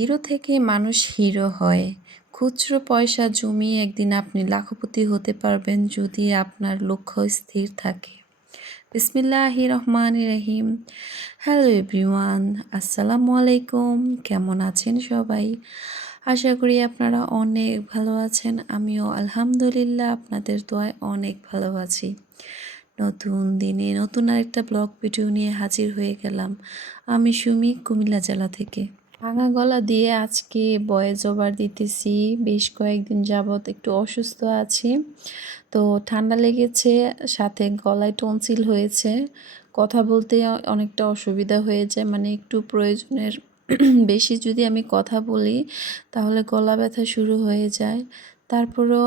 Zero থেকে মানুষ hero হয়। খুচরো পয়সা জমিয়ে একদিন আপনি লাখপতি হতে পারবেন যদি আপনার লক্ষ্য স্থির থাকে। বিসমিল্লাহির রহমানির রহিম। হ্যালো এভরিওয়ান, আসসালামু আলাইকুম। কেমন আছেন সবাই? আশা করি আপনারা অনেক ভালো আছেন। আমিও আলহামদুলিল্লাহ আপনাদের দোয়ায় অনেক ভালো আছি। নতুন দিনে নতুন আরেকটা ব্লগ ভিডিও নিয়ে হাজির হয়ে গেলাম। আমি সুমি, কুমিল্লা জেলা থেকে। ভাঙা গলা দিয়ে আজকে ভয়েস ওভার দিতেছি। বেশ কয়েকদিন যাবৎ একটু অসুস্থ আছি, তো ঠান্ডা লেগেছে, সাথে গলায় টনসিল হয়েছে। কথা বলতে অনেকটা অসুবিধা হয়ে যায়, মানে একটু প্রয়োজনের বেশি যদি আমি কথা বলি তাহলে গলা ব্যথা শুরু হয়ে যায়। তারপরও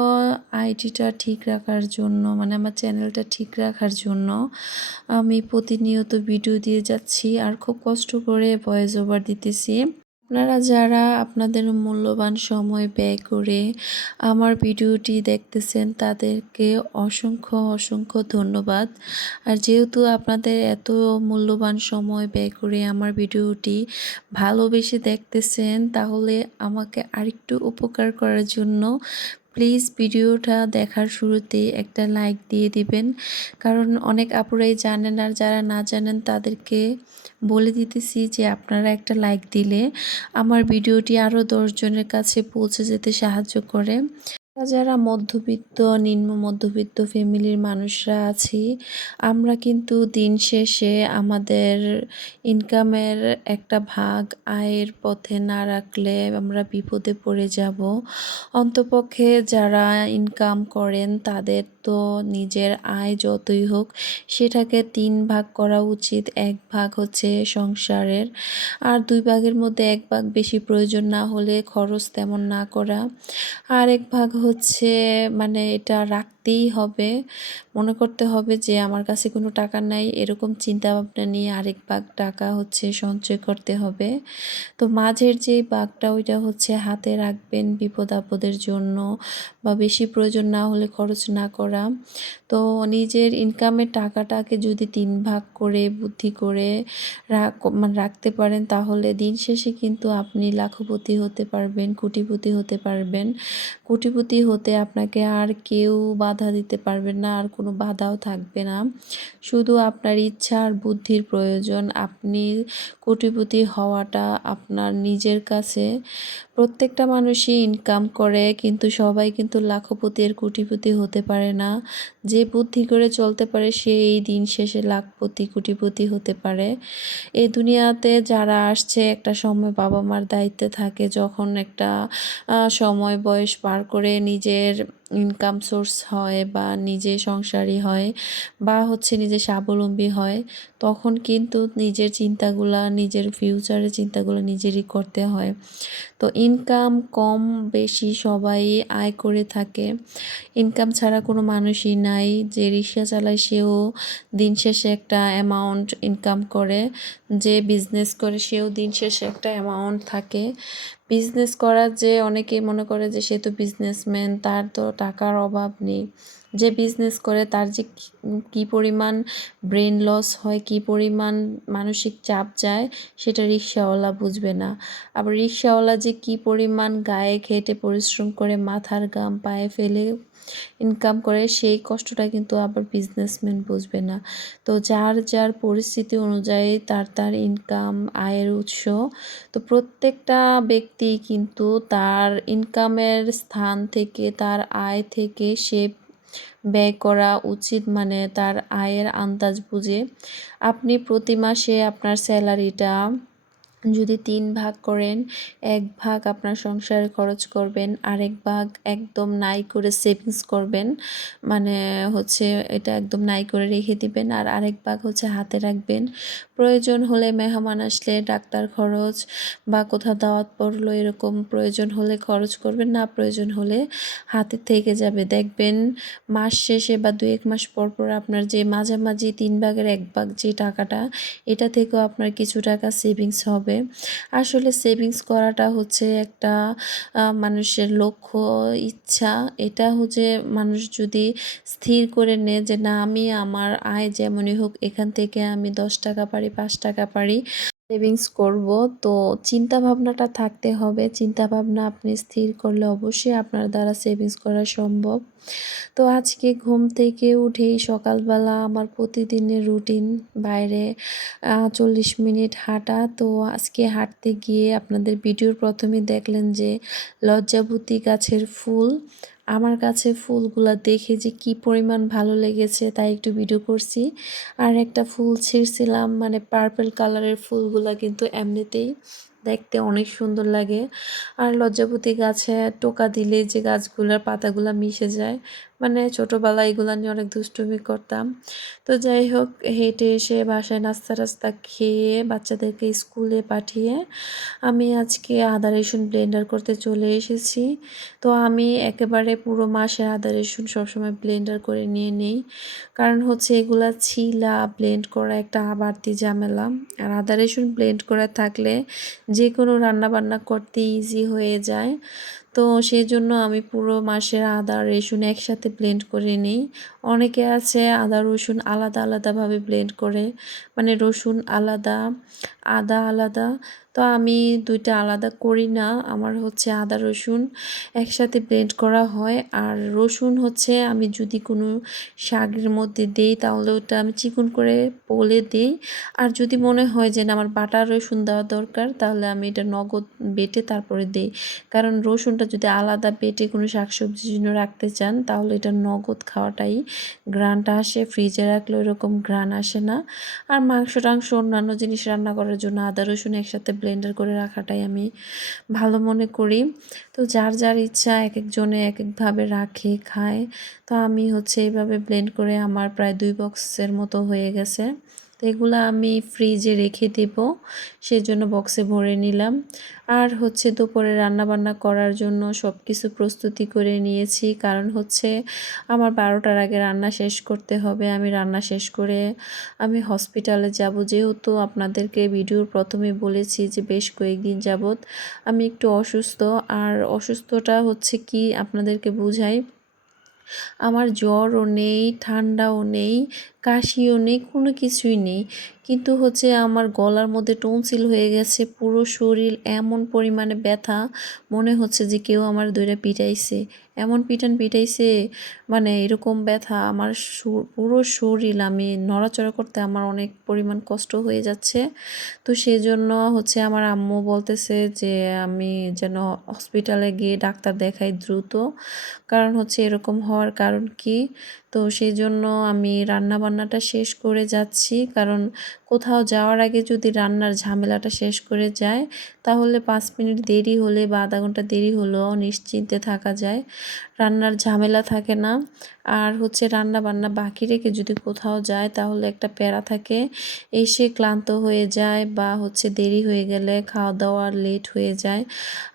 আইডিটা ঠিক রাখার জন্য, মানে আমার চ্যানেলটা ঠিক রাখার জন্য আমি প্রতিনিয়ত ভিডিও দিয়ে যাচ্ছি আর খুব কষ্ট করে ভয়েস ওভার দিতেছি। আপনারা যারা আপনাদের মূল্যবান সময় ব্যয় করে আমার ভিডিওটি দেখতেছেন তাদেরকে অসংখ্য অসংখ্য ধন্যবাদ। আর যেহেতু আপনাদের এত মূল্যবান সময় ব্যয় করে আমার ভিডিওটি ভালোবেসে দেখতেছেন, তাহলে আমাকে আরেকটু উপকার করার জন্য প্লিজ ভিডিওটা দেখার শুরুতে একটা লাইক দিয়ে দিবেন। কারণ অনেক আপুরাই জানেন, আর যারা না জানেন তাদেরকে বলে দিতেছি যে আপনারা একটা লাইক দিলে আমার ভিডিওটি আরও 10 জনের কাছে পৌঁছে যেতে সাহায্য করে। যারা মধ্যবিত্ত, নিম্ন মধ্যবিত্ত ফ্যামিলির মানুষরা আছি, আমরা কিন্তু দিন শেষে আমাদের ইনকামের একটা ভাগ আয়ের পথে না রাখলে আমরা বিপদে পড়ে যাব। অন্তপক্ষে যারা ইনকাম করেন তাদের তো নিজের আয় যতই হোক সেটাকে 3 ভাগ করা উচিত। 1 ভাগ হচ্ছে সংসারের, আর 2 ভাগের মধ্যে 1 ভাগ বেশি প্রয়োজন না হলে খরচ তেমন না করা, আর 1 ভাগ হচ্ছে মানে এটা রাখতেই হবে, মনে করতে হবে যে আমার কাছে কোনো টাকা নাই, এরকম চিন্তা ভাবনা নিয়ে আরেক ভাগ টাকা হচ্ছে সঞ্চয় করতে হবে। তো মাঝের যে ভাগটা ওইটা হচ্ছে হাতে রাখবেন বিপদ আপদের জন্য, বা বেশি প্রয়োজন না হলে খরচ না করা। তো নিজের ইনকামের টাকাটাকে যদি 3 ভাগ করে বুদ্ধি করে মানে রাখতে পারেন, তাহলে দিন শেষে কিন্তু আপনি লাখপতি হতে পারবেন, কোটিপতি হতে পারবেন। কোটিপতি হতে আপনাকে আর কেউ বাধা দিতে পারবেন না, আর কোনো বাধাও থাকবে না। শুধু আপনার ইচ্ছা আর বুদ্ধির প্রয়োজন। আপনি কোটিপতি হওয়াটা আপনার নিজের কাছে। প্রত্যেকটা মানুষই ইনকাম করে, কিন্তু সবাই কিন্তু লাখপতি আর কোটিপতি হতে পারে না। যে বুদ্ধি করে চলতে পারে সে এই দিন শেষে লাখপতি কোটিপতি হতে পারে। এই দুনিয়াতে যারা আসছে একটা সময় বাবা মার দায়িত্বে থাকে, যখন একটা সময় বয়স পার করে নিজের ইনকাম সোর্স হয় বা নিজে সংসারী হয় বা হচ্ছে নিজে স্বাবলম্বী হয়, তখন কিন্তু নিজের চিন্তাগুলা, নিজের ফিউচারের চিন্তাগুলো নিজেরই করতে হয়। তো ইনকাম কম বেশি সবাই আয় করে থাকে। ইনকাম ছাড়া কোনো মানুষই নাই। যে রিক্সা চালায় সেও দিন শেষে একটা অ্যামাউন্ট ইনকাম করে, যে বিজনেস করে সেও দিন শেষে একটা অ্যামাউন্ট থাকে। বিজনেস করার যে অনেকেই মনে করে যে সে তো বিজনেসম্যান, তার তো টাকার অভাব নেই। যে বিজনেস করে তার যে কী পরিমাণ ব্রেন লস হয়, কী পরিমাণ মানসিক চাপ যায়, সেটা রিক্সাওয়ালা বুঝবে না। আবার রিক্সাওয়ালা যে কী পরিমাণ গায়ে খেটে পরিশ্রম করে মাথার ঘাম পায়ে ফেলে ইনকাম করে, সেই কষ্টটা কিন্তু আবার বিজনেসম্যান বুঝবে না। তো যার যার পরিস্থিতি অনুযায়ী তার তার ইনকাম, আয়ের উৎস। তো প্রত্যেকটা ব্যক্তি কিন্তু তার ইনকামের স্থান থেকে, তার আয় থেকে সে ব্যয় করা উচিত, মানে তার আয়ের আন্দাজ বুঝে। আপনি প্রতি মাসে আপনার স্যালারিটা যদি 3 ভাগ করেন, 1 ভাগ আপনার সংসারে খরচ করবেন, আরেক ভাগ একদম নাই করে সেভিংস করবেন, মানে হচ্ছে এটা একদম নাই করে রেখে দিবেন, আর আরেক ভাগ হচ্ছে হাতে রাখবেন। প্রয়োজন হলে মেহমান আসলে, ডাক্তার খরচ বা কোথাও দাওয়াত পড়লো এরকম প্রয়োজন হলে খরচ করবেন, না প্রয়োজন হলে হাতে থেকে যাবে। দেখবেন মাস শেষে বা 2-1 মাস পর পর আপনার যে মাঝামাঝি 3 ভাগের 1 ভাগ যে টাকাটা, এটা থেকেও আপনার কিছু টাকা সেভিংস হবে। আসলে সেভিংস করাটা হচ্ছে একটা মানুষের লক্ষ্য, ইচ্ছা। এটা হচ্ছে মানুষ যদি স্থির করে নেয় যে না, আমি আমার আয় যেমনই হোক এখান থেকে আমি 10 টাকা পারি, 5 টাকা পারি, সেভিংস করব। তো চিন্তা ভাবনাটা থাকতে হবে। চিন্তা ভাবনা আপনি স্থির করলে অবশ্যই আপনার দ্বারা সেভিংস করা সম্ভব। তো আজকে ঘুম থেকে উঠেই সকালবেলা আমার প্রতিদিনের রুটিন বাইরে 40 মিনিট হাঁটা। তো আজকে হাঁটতে গিয়ে আপনাদের ভিডিওর প্রথমেই দেখলেন যে লজ্জাবতী গাছের ফুল। আমার কাছে ফুলগুলা দেখে যে কি পরিমাণ ভালো লেগেছে তাই একটু ভিডিও করছি। আর একটা ফুল ছিঁড়ছিলাম, মানে পার্পল কালারের ফুলগুলা কিন্তু এমনিতেই দেখতে অনেক সুন্দর লাগে। আর লজ্জাপতি গাছে টোকা দিলে যে গাছগুলোর পাতাগুলা মিশে যায়, মানে ছোটোবেলায় এগুলা নিয়ে অনেক দুষ্টুমি করতাম। তো যাই হোক, হেঁটে এসে বাসায় নাস্তা টাস্তা খেয়ে বাচ্চাদেরকে স্কুলে পাঠিয়ে আমি আজকে আদা রসুন ব্লেন্ডার করতে চলে এসেছি। তো আমি একেবারে পুরো মাসের আদা রসুন সবসময় ব্লেন্ডার করে নিয়ে নিই, কারণ হচ্ছে এগুলা ছিলা ব্লেন্ড করা একটা বাড়তি ঝামেলা। আর আদা রসুন ব্লেন্ড করা থাকলে যে কোনো রান্নাবান্না করতে ইজি হয়ে যায়। তো সেজন্য আমি পুরো মাসের আদা রসুন একসাথে ব্লেন্ড করে নিই। অনেকে আছে আদা রসুন আলাদা আলাদাভাবে ব্লেন্ড করে, মানে রসুন আলাদা আদা আলাদা। তো আমি দুইটা আলাদা করি না, আমার হচ্ছে আদা রসুন একসাথে ব্লেন্ড করা হয়। আর রসুন হচ্ছে আমি যদি কোনো শাকের মধ্যে দেই তাহলে ওটা আমি চিকন করে পলে দিই। আর যদি মনে হয় যে না আমার বাটা রসুন দেওয়া দরকার তাহলে আমি এটা নগদ বেটে তারপরে দিই। কারণ রসুনটা যদি আলাদা বেটে কোনো শাকসবজির জন্য রাখতে চান তাহলে এটা নগদ খাওয়াটাই ঘ্রাণটা আসে, ফ্রিজে রাখলে ওইরকম ঘ্রাণ আসে না। আর মাংস টাংস অন্যান্য জিনিস রান্না করার জন্য আদা রসুন একসাথে ব্লেন্ডার করে রাখাটাই আমি ভালো মনে করি। তো যার যার ইচ্ছা এক একজনে এক একভাবে রাখে খায়। তো আমি হচ্ছে এইভাবে ব্লেন্ড করে আমার প্রায় 2 বক্সের মতো হয়ে গেছে। তো এগুলো আমি ফ্রিজে রেখে দেব, সেজন্য বক্সে ভরে নিলাম। আর হচ্ছে দুপুরে রান্নাবান্না করার জন্য সব কিছু প্রস্তুতি করে নিয়েছি, কারণ হচ্ছে আমার 12টার আগে রান্না শেষ করতে হবে। আমি রান্না শেষ করে আমি হসপিটালে যাব, যেহেতু আপনাদেরকে ভিডিওর প্রথমে বলেছি যে বেশ কয়েকদিন যাবৎ আমি একটু অসুস্থ। আর অসুস্থটা হচ্ছে কি আপনাদেরকে বুঝাই, আমার জ্বরও নেই, ঠান্ডাও নেই, কাশিও নেই, কোনো কিছুই নেই। কিন্তু হচ্ছে আমার গলার মধ্যে টনসিল হয়ে গেছে, পুরো শরীর এমন পরিমাণে ব্যথা, মনে হচ্ছে যে কেউ আমার ধইরা পিটাইছে। এমন পিটাইছে, মানে এরকম ব্যথা আমার পুরো শরীর, আমি নড়াচড়া করতে আমার অনেক পরিমাণ কষ্ট হয়ে যাচ্ছে। তো সেজন্য হচ্ছে আমার আম্মু বলতেছে যে আমি যেন হসপিটালে গিয়ে ডাক্তার দেখাই দ্রুত, কারণ হচ্ছে এরকম হওয়ার কারণ কি। তো সেই জন্য আমি রান্না বান্নাটা শেষ করে যাচ্ছি, কারণ কোথাও যাওয়ার আগে যদি রান্নার ঝামেলাটা শেষ করে যায় তাহলে 5 মিনিট দেরি হলে বা আধা ঘন্টা দেরি হলেও নিশ্চিন্তে থাকা যায়, রান্নার ঝামেলা থাকে না। আর হচ্ছে রান্না বান্না বাকি রেখে যদি কোথাও যায় তাহলে একটা প্যারা থাকে, এসে ক্লান্ত হয়ে যায় বা হচ্ছে দেরি হয়ে গেলে খাওয়া দাওয়া লেট হয়ে যায়।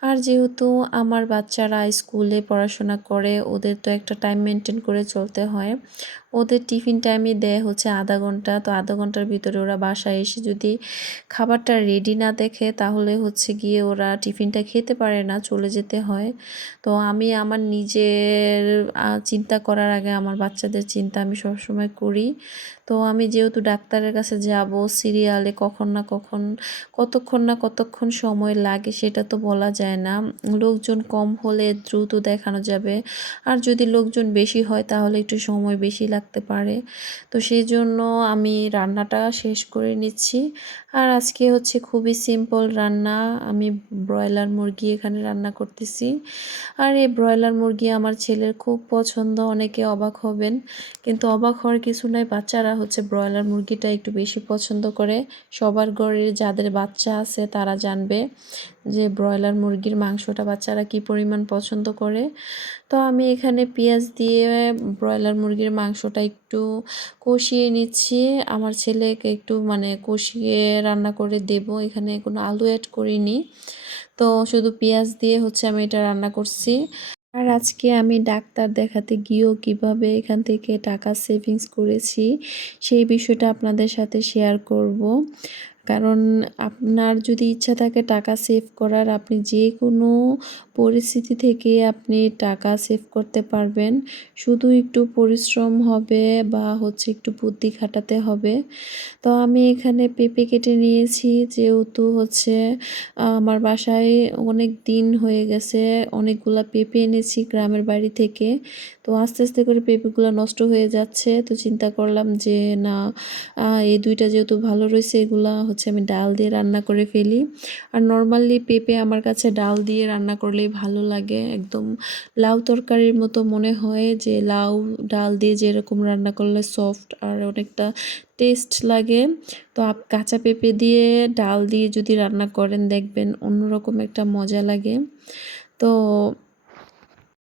আর যেহেতু আমার বাচ্চারা স্কুলে পড়াশোনা করে, ওদের তো একটা টাইম মেনটেন করে চলতে হয়। ওদের টিফিন টাইমই দেয় হচ্ছে আধা ঘন্টা, তো আধা ঘন্টার ভিতরে ওরা বাসায় এসে যদি খাবারটা রেডি না দেখে তাহলে হচ্ছে গিয়ে ওরা টিফিনটা খেতে পারে না, চলে যেতে হয়। তো আমি আমার নিজের চিন্তা করার আগে আমার বাচ্চাদের চিন্তা আমি সবসময় করি। তো আমি যেহেতু ডাক্তারের কাছে যাব সিরিয়ালে কখন না কখন, কতক্ষণ না কতক্ষণ সময় লাগে সেটা তো বলা যায় না। লোকজন কম হলে দ্রুত দেখানো যাবে, আর যদি লোকজন বেশি হয় তাহলে একটু সময় বেশি লাগতে পারে। তো সেই জন্য আমি রান্নাটা শেষ করে নিচ্ছি। আর আজকে হচ্ছে খুবই সিম্পল রান্না, আমি ব্রয়লার মুরগি এখানে রান্না করতেছি। আর এই ব্রয়লার মুরগি আমার ছেলের খুব পছন্দ, অনেকে অবাক হবেন কিন্তু অবাক হওয়ার কিছু নাই, বাচ্চারা হচ্ছে ব্রয়লার মুরগিটা একটু বেশি পছন্দ করে। সবার ঘরের যাদের বাচ্চা আছে তারা জানবে যে ব্রয়লার মুরগির মাংসটা বাচ্চারা কি পরিমাণ পছন্দ করে। তো আমি এখানে পেঁয়াজ দিয়ে ব্রয়লার মুরগির মাংসটা একটু কষিয়ে নিচ্ছি। আমার ছেলেকে একটু মানে কষিয়ে রান্না করে দেব, এখানে কোনো আলু অ্যাড করিনি। তো শুধু পেঁয়াজ দিয়ে হচ্ছে আমি এটা রান্না করছি। আর আজকে আমি ডাক্তার দেখাতে গিয়েও কিভাবে এখান থেকে টাকা সেভিংস করেছি সেই বিষয়টা আপনাদের সাথে শেয়ার করব। কারণ আপনার যদি ইচ্ছা থাকে টাকা সেভ করার, আপনি যে কোনো পরিস্থিতি থেকে আপনি টাকা সেভ করতে পারবেন। শুধু একটু পরিশ্রম হবে বা হচ্ছে একটু বুদ্ধি খাটাতে হবে। তো আমি এখানে পেঁপে কেটে নিয়েছি, যেহেতু হচ্ছে আমার বাসায় অনেক দিন হয়ে গেছে, অনেকগুলা পেঁপে এনেছি গ্রামের বাড়ি থেকে। তো আস্তে আস্তে করে পেঁপেগুলো নষ্ট হয়ে যাচ্ছে। তো চিন্তা করলাম যে না, এই ২ টা যেহেতু ভালো রয়েছে, এগুলা হচ্ছে আমি ডাল দিয়ে রান্না করে ফেলি। আর নরমালি পেঁপে আমার কাছে ডাল দিয়ে রান্না করলেই ভালো লাগে। একদম লাউ তরকারির মতো মনে হয়, যে লাউ ডাল দিয়ে যেরকম রান্না করলে সফট আর অনেকটা টেস্ট লাগে। তো কাঁচা পেঁপে দিয়ে ডাল দিয়ে যদি রান্না করেন, দেখবেন অন্যরকম একটা মজা লাগে। তো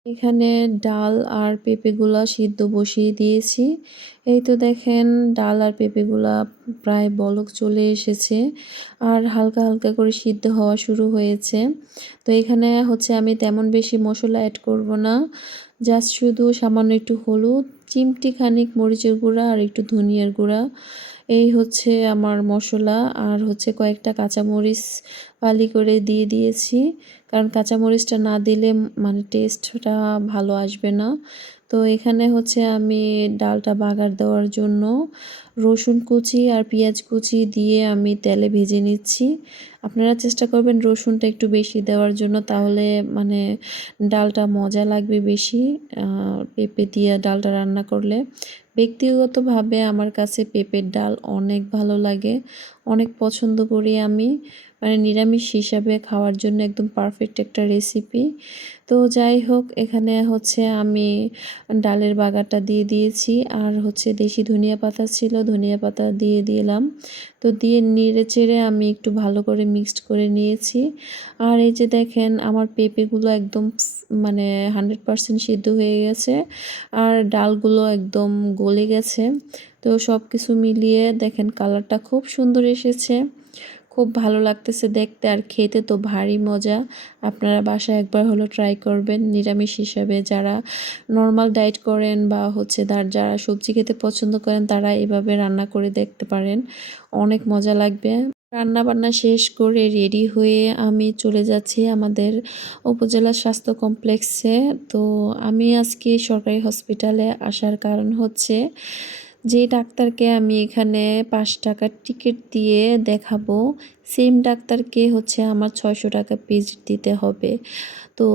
এখানে ডাল আর পেঁপেগুলা সিদ্ধ বসিয়ে দিয়েছি। এই তো দেখেন, ডাল আর পেঁপেগুলা প্রায় বলক চলে এসেছে আর হালকা হালকা করে সিদ্ধ হওয়া শুরু হয়েছে। তো এখানে হচ্ছে আমি তেমন বেশি মশলা অ্যাড করব না, জাস্ট শুধু সামান্য একটু হলুদ, চিমটি খানিক মরিচের গুঁড়া আর একটু ধনিয়ার গুঁড়া, এই হচ্ছে আমার মশলা। আর হচ্ছে কয়েকটা কাঁচামরিচ ফালি করে দিয়ে দিয়েছি, কারণ কাঁচামরিচটা না দিলে মানে টেস্টটা ভালো আসবে না। তো এখানে হচ্ছে আমি ডালটা বাগার দেওয়ার জন্য রসুন কুচি আর পেঁয়াজ কুচি দিয়ে আমি তেলে ভেজে নিচ্ছি। আপনারা চেষ্টা করবেন রসুনটা একটু বেশি দেওয়ার জন্য, তাহলে মানে ডালটা মজা লাগবে বেশি পেঁপে দিয়ে ডালটা রান্না করলে। ব্যক্তিগতভাবে আমার কাছে পেঁপের ডাল অনেক ভালো লাগে, অনেক পছন্দ করি আমি। মানে নিরামিষ হিসাবে খাওয়ার জন্য একদম পারফেক্ট একটা রেসিপি। তো যাই হোক, এখানে হচ্ছে আমি ডালের বাগারটা দিয়ে দিয়েছি, আর হচ্ছে দেশি ধনিয়া পাতা ছিল, ধনিয়া পাতা দিয়ে দিলাম। তো দিয়ে নেড়ে চেড়ে আমি একটু ভালো করে মিক্সড করে নিয়েছি। আর এই যে দেখেন, আমার পেঁপেগুলো একদম মানে 100% সিদ্ধ হয়ে গেছে, আর ডালগুলো একদম গলে গেছে। তো সব কিছু মিলিয়ে দেখেন কালারটা খুব সুন্দর এসেছে, খুব ভালো লাগতেছে দেখতে, আর খেতে তো ভারী মজা। আপনারা বাসায় একবার হলো ট্রাই করবেন, নিরামিষ হিসাবে যারা নর্মাল ডায়েট করেন বা হচ্ছে যারা সবজি খেতে পছন্দ করেন, তারা এভাবে রান্না করে দেখতে পারেন, অনেক মজা লাগবে। রান্না বান্না শেষ করে রেডি হয়ে আমি চলে যাচ্ছি আমাদের উপজেলা স্বাস্থ্য কমপ্লেক্সে। তো আমি আজকে সরকারি হসপিটালে আসার কারণ হচ্ছে, যে ডাক্তারকে আমি এখানে ৫ টাকার টিকিট দিয়ে দেখাবো, সেম ডাক্তারকে হচ্ছে আমার ৬০০ টাকা ভিজিট দিতে হবে। তো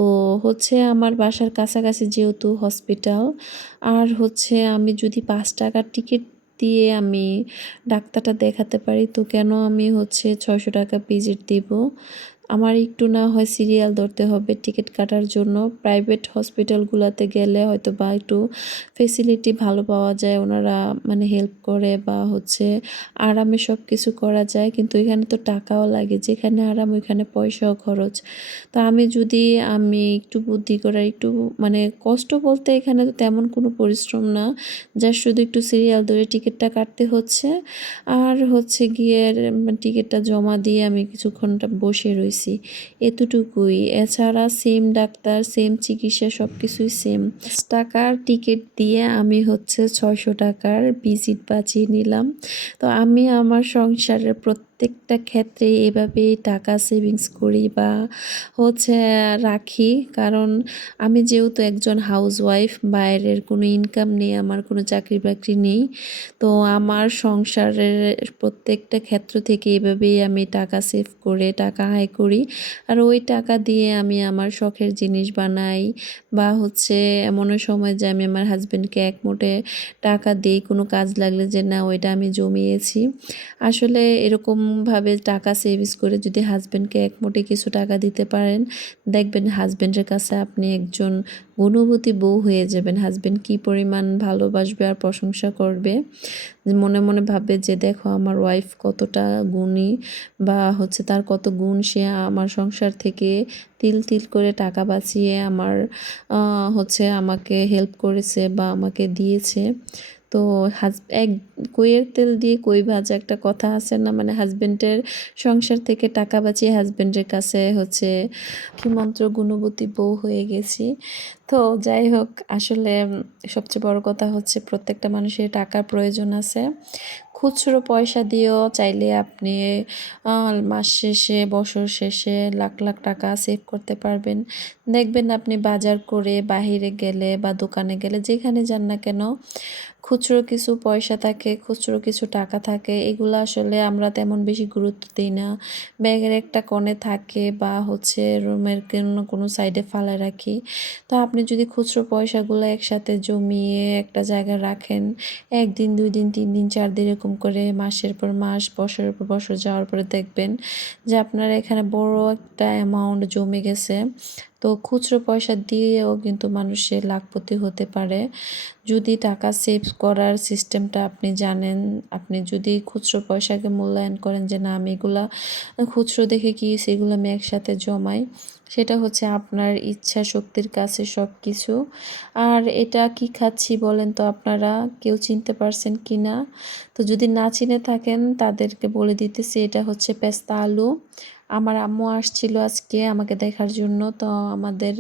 হচ্ছে আমার বাসার কাছাকাছি যেহেতু হসপিটাল, আর হচ্ছে আমি যদি ৫ টাকার টিকিট দিয়ে আমি ডাক্তারটা দেখাতে পারি, তো কেন আমি হচ্ছে ৬০০ টাকা ভিজিট দিব? আমার একটু না হয় সিরিয়াল ধরতে হবে টিকিট কাটার জন্য। প্রাইভেট হসপিটালগুলোতে গেলে হয়তো বা একটু ফেসিলিটি ভালো পাওয়া যায়, ওনারা মানে হেল্প করে বা হচ্ছে আরামে সব কিছু করা যায়। কিন্তু এখানে তো টাকাও লাগে, যেখানে আরাম ওইখানে পয়সাও খরচ। তো আমি একটু বুদ্ধি করে একটু মানে কষ্ট বলতে, এখানে তো তেমন কোনো পরিশ্রম না, জাস্ট শুধু একটু সিরিয়াল ধরে টিকিটটা কাটতে হচ্ছে, আর হচ্ছে গিয়ে টিকিটটা জমা দিয়ে আমি কিছুক্ষণটা বসে রইছি, এতটুকুই। এছাড়া সেম ডাক্তার, সেম চিকিৎসা, সব কিছুই সেম। ৫ টাকার টিকিট দিয়ে আমি হচ্ছে ৬০০ টাকার ভিজিট বাঁচিয়ে নিলাম। তো আমি আমার সংসারের প্রত্যেকটা ক্ষেত্রে এভাবেই টাকা সেভিংস করি বা হচ্ছে রাখি, কারণ আমি যেহেতু একজন হাউসওয়াইফ, বাইরের কোনো ইনকাম নেই, আমার কোনো চাকরি বাকরি নেই। তো আমার সংসারের প্রত্যেকটা ক্ষেত্র থেকে এভাবেই আমি টাকা সেভ করে টাকা আয় করি, আর ওই টাকা দিয়ে আমি আমার শখের জিনিস বানাই বা হচ্ছে এমনও সময় যে আমি আমার হাজব্যান্ডকে এক মুঠে টাকা দিই কোনো কাজ লাগলে, যে না ওইটা আমি জমিয়েছি। আসলে এরকমভাবে টাকা সেভিংস করে যদি হাজব্যান্ডকে এক মুঠে কিছু টাকা দিতে পারেন, দেখবেন হাজব্যান্ডের কাছে আপনি একজন গুণবতী বউ হয়ে যাবেন। হাজব্যান্ড কী পরিমাণ ভালোবাসবে আর প্রশংসা করবে, মনে মনে ভাববে যে দেখো আমার ওয়াইফ কতটা গুণী, বা হচ্ছে তার কত গুণ, সে আমার সংসার থেকে তিল তিল করে টাকা বাঁচিয়ে আমার হচ্ছে আমাকে হেল্প করেছে বা আমাকে দিয়েছে। তো এক কইয়ের তেল দিয়ে কই ভাজা একটা কথা আছে না, মানে হাজবেন্ডের সংসার থেকে টাকা বাঁচিয়ে হাজবেন্ডের কাছে হচ্ছে কি মন্ত্র গুণবতী বউ হয়ে গেছি। তো যাই হোক, আসলে সবচেয়ে বড় কথা হচ্ছে প্রত্যেকটা মানুষের টাকার প্রয়োজন আছে। খুচরো পয়সা দিয়েও চাইলে আপনি মাস শেষে, বছর শেষে লাখ লাখ টাকা সেভ করতে পারবেন। দেখবেন আপনি বাজার করে বাহিরে গেলে বা দোকানে গেলে, যেখানে যান না কেন, খুচরো কিছু পয়সা থাকে, খুচরো কিছু টাকা থাকে। এগুলো আসলে আমরা তেমন বেশি গুরুত্ব দিই না। ব্যাগের একটা কোণে থাকে বা হচ্ছে রুমের কোনো সাইডে ফালায় রাখি। তো আপনি যদি খুচরো পয়সাগুলো একসাথে জমিয়ে একটা জায়গায় রাখেন, ১ দিন, ২ দিন, ৩ দিন, ৪ দিন এরকম করে মাসের পর মাস, বছরের পর বছর যাওয়ার পরে দেখবেন যে আপনার এখানে বড় একটা অ্যামাউন্ট জমে গেছে। তো খুচরো পয়সা দিয়েও কিন্তু মানুষের লাখপতি হতে পারে। যদি টাকা সেভ করার সিস্টেমটা আপনি জানেন, আপনি যদি খুচরো পয়সাকে মূল্যায়ন করেন যে না, আমি এগুলা খুচরো দেখে কি সেগুলো আমি একসাথে জমাই, সেটা হচ্ছে আপনার ইচ্ছা শক্তির কাছে সব কিছু। আর এটা কি খাচ্ছি বলেন তো আপনারা, কেউ চিনতে পারছেন কি না? তো যদি না চিনে থাকেন তাদেরকে বলে দিতেছি, এটা হচ্ছে পেস্তা আলু। আমার আম্মু আসছিল আজকে আমাকে দেখার জন্য, তো আমাদের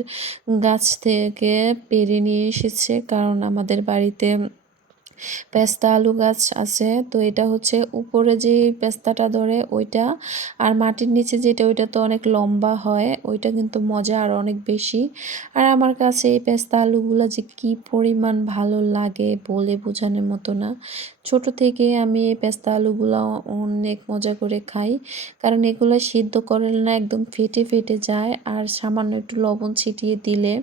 গাছ থেকে পেড়ে নিয়ে এসেছে, কারণ আমাদের বাড়িতে পেস্তা আলু গাছ আছে। তো এটা হচ্ছে উপরে যে পেস্তাটা ধরে ওইটা, আর মাটির নিচে যেটা ওইটা তো অনেক লম্বা হয়, ওইটা কিন্তু মজা আর অনেক বেশি। আর আমার কাছে এই পেস্তা আলুগুলো যে কি পরিমাণ ভালো লাগে বলে বোঝানোর মতো না। ছোট থেকে আমি এই পেস্তা আলুগুলো অনেক মজা করে খাই, কারণ এগুলো সিদ্ধ করলে না একদম ফেটে ফেটে যায়, আর সামান্য একটু লবণ ছিটিয়ে দিলে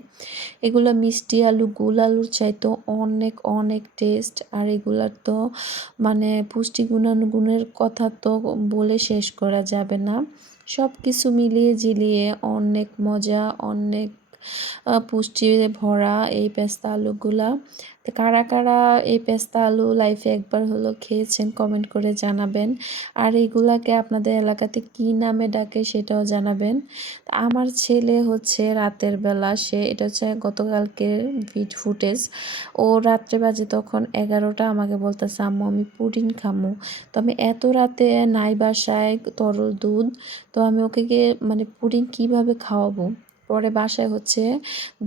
এগুলো মিষ্টি আলু, গোল আলুর চাইতেও অনেক অনেক টেস্ট। আর এগুলার তো মানে পুষ্টি গুণাগুণের কথা তো বলে শেষ করা যাবে না। সব কিছু মিলিয়ে ঝিলিয়ে অনেক মজা, অনেক পুষ্টি ভরা এই পেস্তা আলুগুলা। তো কারা কারা এই পেস্তা আলু লাইফে একবার হলো খেয়েছেন কমেন্ট করে জানাবেন। আর এইগুলাকে আপনাদের এলাকাতে কি নামে ডাকে সেটাও জানাবেন। আমার ছেলে হচ্ছে রাতের বেলা, এটা হচ্ছে গতকালকের ফুটেজ। ও রাত্রে বাজে তখন ১১টা, আমাকে বলতেছে আম্মু আমি পুডিং খামু। তো আমি এত রাতে নাই বাসায় তরল দুধ, তো আমি ওকে গিয়ে মানে পুডিং কিভাবে খাওয়াবো। পরে বাসায় হচ্ছে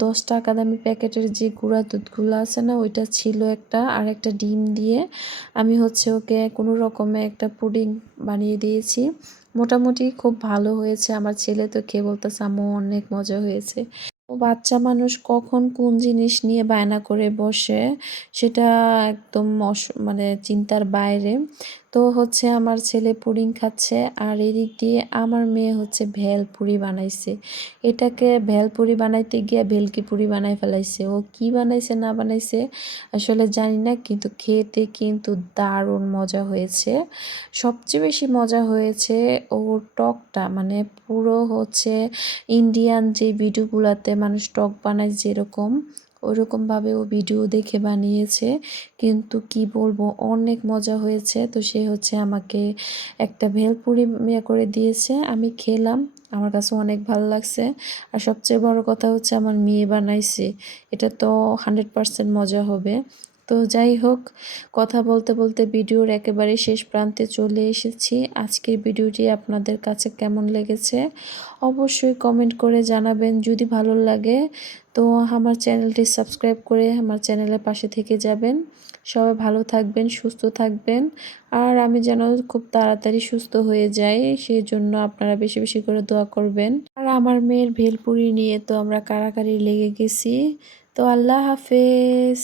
১০ টাকা দামি প্যাকেটের যে গুঁড়া দুধগুলো আছে না, ওইটা ছিল একটা, আর একটা ডিম দিয়ে আমি হচ্ছে ওকে কোনো রকমে একটা পুডিং বানিয়ে দিয়েছি। মোটামুটি খুব ভালো হয়েছে। আমার ছেলে তো খেয়ে বলতেছে আম্মু অনেক মজা হয়েছে। ও বাচ্চা মানুষ কখন কোন জিনিস নিয়ে বায়না করে বসে সেটা একদম মানে চিন্তার বাইরে। তো হচ্ছে আমার ছেলে পুডিং খাচ্ছে, আর এদিক দিয়ে আমার মেয়ে হচ্ছে ভেলপুরি বানাইছে। এটাকে ভেলপুরি বানাইতে গিয়ে ভেলকি পুরি বানাই ফেলাইছে। ও কি বানাইছে না বানাইছে আসলে জানি না, কিন্তু খেতে কিন্তু দারুণ মজা হয়েছে। সবচেয়ে বেশি মজা হয়েছে ওর টকটা, মানে পুরো হচ্ছে ইন্ডিয়ান যে ভিডিওগুলোতে মানুষ টক বানায় যেরকম, ওরকমভাবে ও ভিডিও দেখে বানিয়েছে। কিন্তু কি বলবো, অনেক মজা হয়েছে। তো সে হচ্ছে আমাকে একটা ভেলপুরি করে দিয়েছে, আমি খেলাম, আমার কাছে অনেক ভালো লাগছে। আর সবচেয়ে বড় কথা হচ্ছে আমার মেয়ে বানাইছে, এটা তো 100% মজা হবে। তো যাই হোক, কথা বলতে বলতে ভিডিওর একেবারে শেষ প্রান্তে চলে এসেছি। আজকের ভিডিওটি আপনাদের কাছে কেমন লেগেছে অবশ্যই কমেন্ট করে জানাবেন। যদি ভালো লাগে তো আমার চ্যানেলটি সাবস্ক্রাইব করে আমার চ্যানেলের পাশে থেকে যাবেন। সবাই ভালো থাকবেন, সুস্থ থাকবেন, আর আমি যেন খুব তাড়াতাড়ি সুস্থ হয়ে যাই সেই জন্য আপনারা বেশি বেশি করে দোয়া করবেন। আর আমার মেয়ের ভেলপুরি নিয়ে তো আমরা কাড়াকাড়ি লেগে গেছি। তো আল্লাহ হাফেজ।